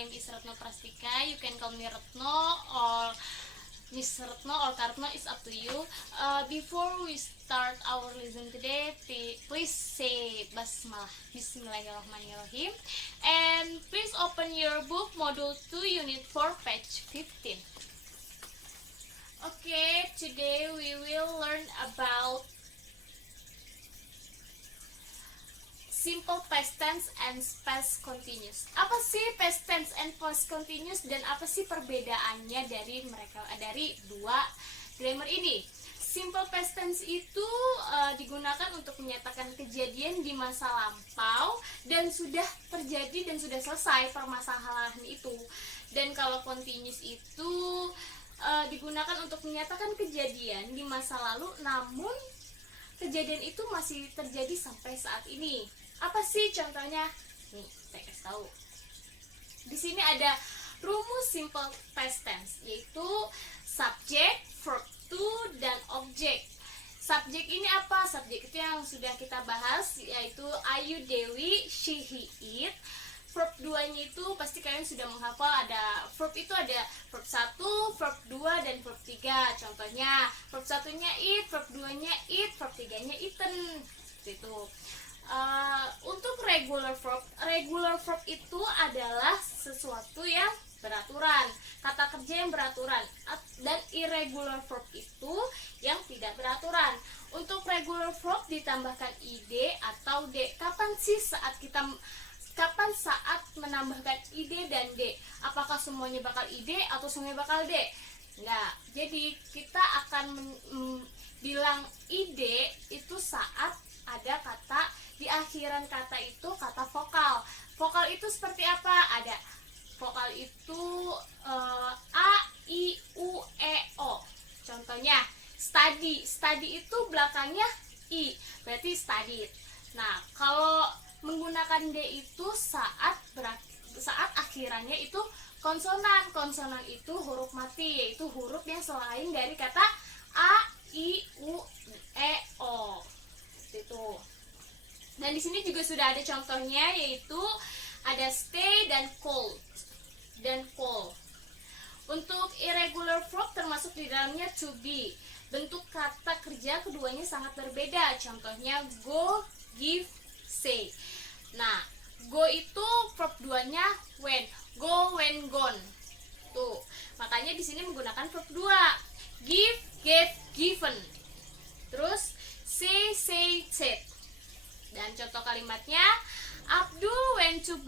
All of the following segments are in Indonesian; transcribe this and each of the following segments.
name is Retno Prastika. You can call me Retno or Miss Retno or Kartno, it's up to you. Before we start our lesson today, please say Basmalah, Bismillahirrahmanirrahim. And please open your book, Module 2, Unit 4, page 15. Okay, today we will learn about simple past tense and past continuous. Apa sih past tense and past continuous dan apa sih perbedaannya dari dua grammar ini? Simple past tense itu digunakan untuk menyatakan kejadian di masa lampau dan sudah terjadi dan sudah selesai permasalahan itu. Dan kalau continuous itu digunakan untuk menyatakan kejadian di masa lalu namun kejadian itu masih terjadi sampai saat ini. Apa sih contohnya? Nih, saya kasih tahu. Di sini ada rumus simple past tense, yaitu subject, verb to, dan object. Subjek ini apa? Subjek itu yang sudah kita bahas, yaitu Ayu, Dewi, she, he, it. Verb 2-nya itu pasti kalian sudah menghafal. Ada verb itu ada verb 1, verb 2, dan verb 3. Contohnya, verb 1-nya it, verb 2-nya it, verb 3-nya eaten. Itu. Untuk regular verb itu adalah sesuatu yang beraturan, kata kerja yang beraturan, dan irregular verb itu yang tidak beraturan. Untuk regular verb ditambahkan id atau d. Kapan saat menambahkan id dan d? Apakah semuanya bakal id atau semuanya bakal d? Enggak. Jadi kita akan bilang id itu saat ada kata di akhiran kata itu kata vokal. Vokal itu seperti apa? Ada vokal itu a, i, u, e, o. Contohnya study. Study itu belakangnya i, berarti studied. Nah, kalau menggunakan d itu saat akhirannya itu konsonan. Konsonan itu huruf mati, yaitu huruf yang selain dari kata a, i, u, e, o. Itu. Dan di sini juga sudah ada contohnya, yaitu ada stay dan call. Untuk irregular verb termasuk di dalamnya to be. Bentuk kata kerja keduanya sangat berbeda. Contohnya go, give, say. Nah, go itu verb 2-nya when. Go, when, gone. Tuh. Makanya di sini menggunakan verb 2. Give, gave, given. Terus say, said. Dan contoh kalimatnya, Abdul went to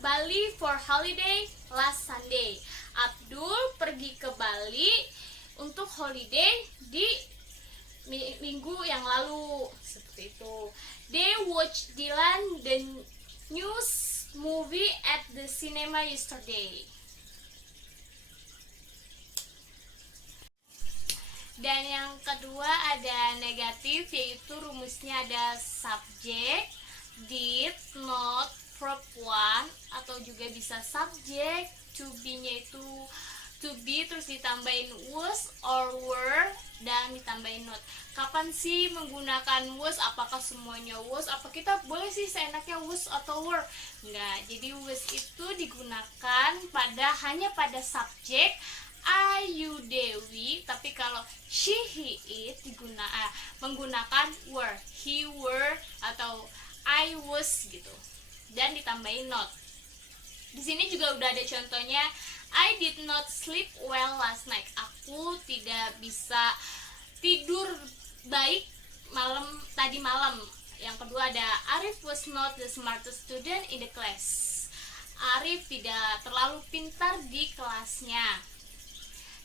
Bali for holiday last Sunday. Abdul pergi ke Bali untuk holiday di minggu yang lalu. Seperti itu. They watched Dylan the news movie at the cinema yesterday. Dan yang kedua ada negatif, yaitu rumusnya ada subject, did, not, verb 1, atau juga bisa subject, to be-nya itu to be terus ditambahin was or were dan ditambahin not. Kapan sih menggunakan was? Apakah semuanya was? Apa kita boleh sih seenaknya was atau were? Enggak. Jadi was itu digunakan hanya pada subjek Ayu, Dewi, tapi kalau she, he, it menggunakan were, he, were, atau I was gitu, dan ditambahin not. Di sini juga udah ada contohnya. I did not sleep well last night. Aku tidak bisa tidur baik tadi malam. Yang kedua ada Arif was not the smartest student in the class. Arif tidak terlalu pintar di kelasnya.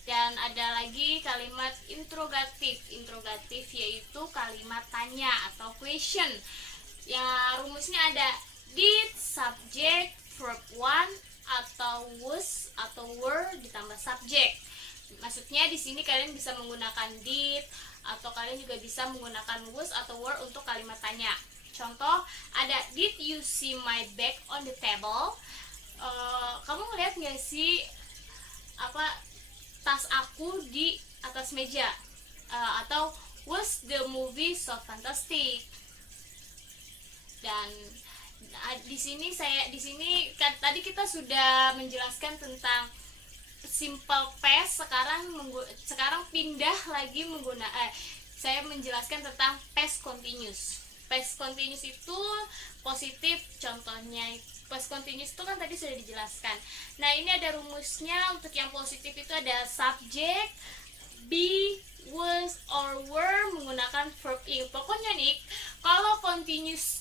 Dan ada lagi kalimat interrogatif. Interrogatif yaitu kalimat tanya atau question. Ya, rumusnya ada did, subject, verb 1, atau was atau were ditambah subject. Maksudnya di sini kalian bisa menggunakan did atau kalian juga bisa menggunakan was atau were untuk kalimat tanya. Contoh ada did you see my bag on the table? Kamu ngeliat nggak sih tas aku di atas meja? Atau was the movie so fantastic? Dan Di sini kan tadi kita sudah menjelaskan tentang simple past, sekarang pindah lagi saya menjelaskan tentang past continuous. Past continuous itu positif, contohnya past continuous itu kan tadi sudah dijelaskan. Nah, ini ada rumusnya. Untuk yang positif itu ada subject, be, was, or were menggunakan verb ing. Pokoknya nih, kalau continuous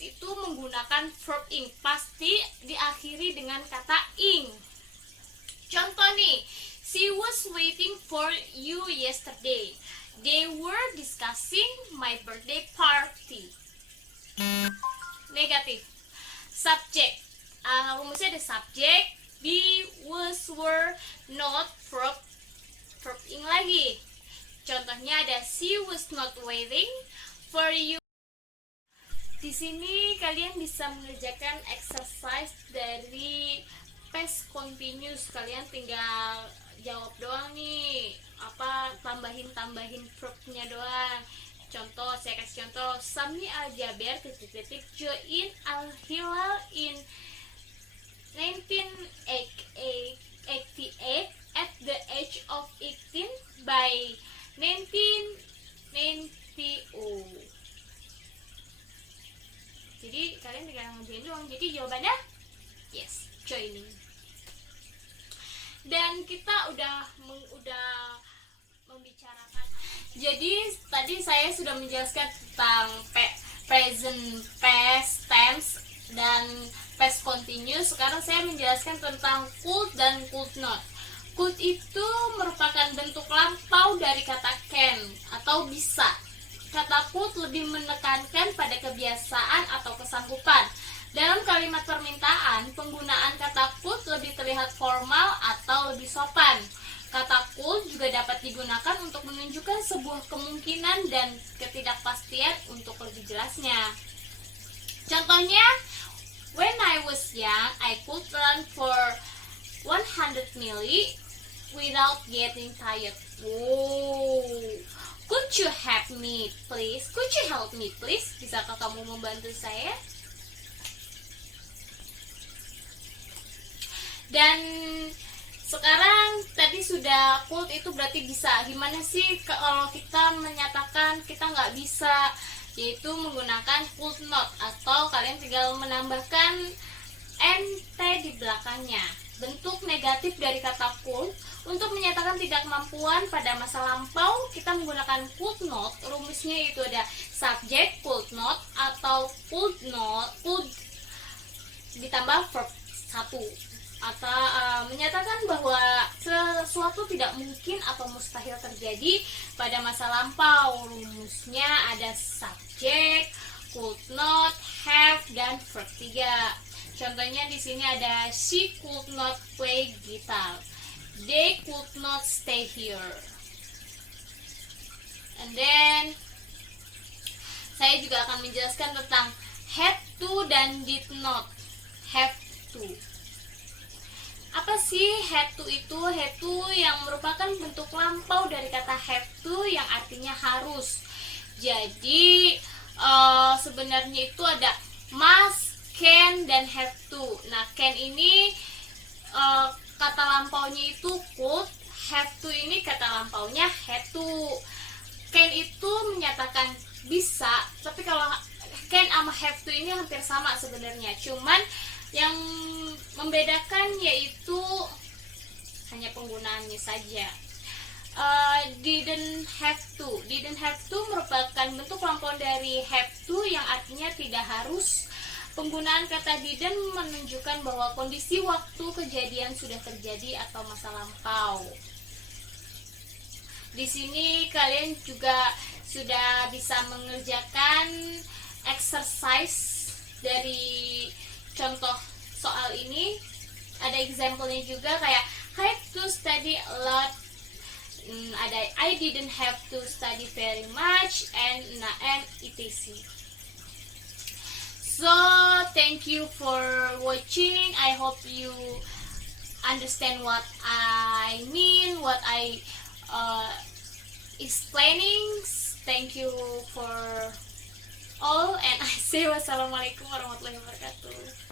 itu menggunakan verb ing, pasti diakhiri dengan kata ing. Contoh nih, she was waiting for you yesterday. They were discussing my birthday party. Negatif. Subject. Rumusnya ada subject, be, was, were, not, verb ing lagi. Contohnya ada she was not waiting for you. Di sini kalian bisa mengerjakan exercise dari past continuous. Kalian tinggal jawab doang nih, tambahin verbnya doang. Contoh, saya kasih contoh. Sami Al-Jaber join Al-Hilal in 1988 at the age of 18 by 1990. Jadi kalian tinggal ngerjain doang. Jadi jawabannya yes, joining. Dan kita udah membicarakan. Jadi tadi saya sudah menjelaskan tentang present, past tense, dan past continuous. Sekarang saya menjelaskan tentang could dan could not. Could itu merupakan bentuk lampau dari kata can atau bisa. Kata could lebih menekankan pada kebiasaan atau kesanggupan. Dalam kalimat permintaan, penggunaan kata could lebih terlihat formal atau lebih sopan. Kata could juga dapat digunakan untuk menunjukkan sebuah kemungkinan dan ketidakpastian untuk lebih jelasnya. Contohnya, when I was young, I could run for 100 mili without getting tired. Could you help me please? Could you help me please? Bisakah kamu membantu saya? Dan sekarang tadi sudah could itu berarti bisa. Gimana sih kalau kita menyatakan kita nggak bisa? Yaitu menggunakan could not, atau kalian tinggal menambahkan nt di belakangnya. Bentuk negatif dari kata could untuk menyatakan tidak kemampuan pada masa lampau, kita menggunakan could not. Rumusnya itu ada subject could not atau could ditambah verb 1, atau menyatakan bahwa sesuatu tidak mungkin atau mustahil terjadi pada masa lampau. Rumusnya ada subject, could not, have, dan verb 3. Contohnya di sini ada she could not play guitar. They could not stay here. And then saya juga akan menjelaskan tentang had to dan did not. Have to. Apa sih had to itu? Had to yang merupakan bentuk lampau dari kata have to yang artinya harus. Jadi sebenarnya itu ada must, can, dan have to. Nah, can ini kata lampaunya itu could, have to ini kata lampaunya had to. Can itu menyatakan bisa, tapi kalau can sama have to ini hampir sama sebenarnya. Cuman yang membedakan yaitu hanya penggunaannya saja. Didn't have to merupakan bentuk lampau dari have to yang artinya tidak harus. Penggunaan kata didn't menunjukkan bahwa kondisi waktu kejadian sudah terjadi atau masa lampau. Di sini kalian juga sudah bisa mengerjakan exercise dari contoh soal ini. Ada example-nya juga, kayak I have to study a lot, ada I didn't have to study very much, and etc. So thank you for watching. I hope you understand what I mean, what I explaining. Thank you for all and I say wassalamualaikum warahmatullahi wabarakatuh.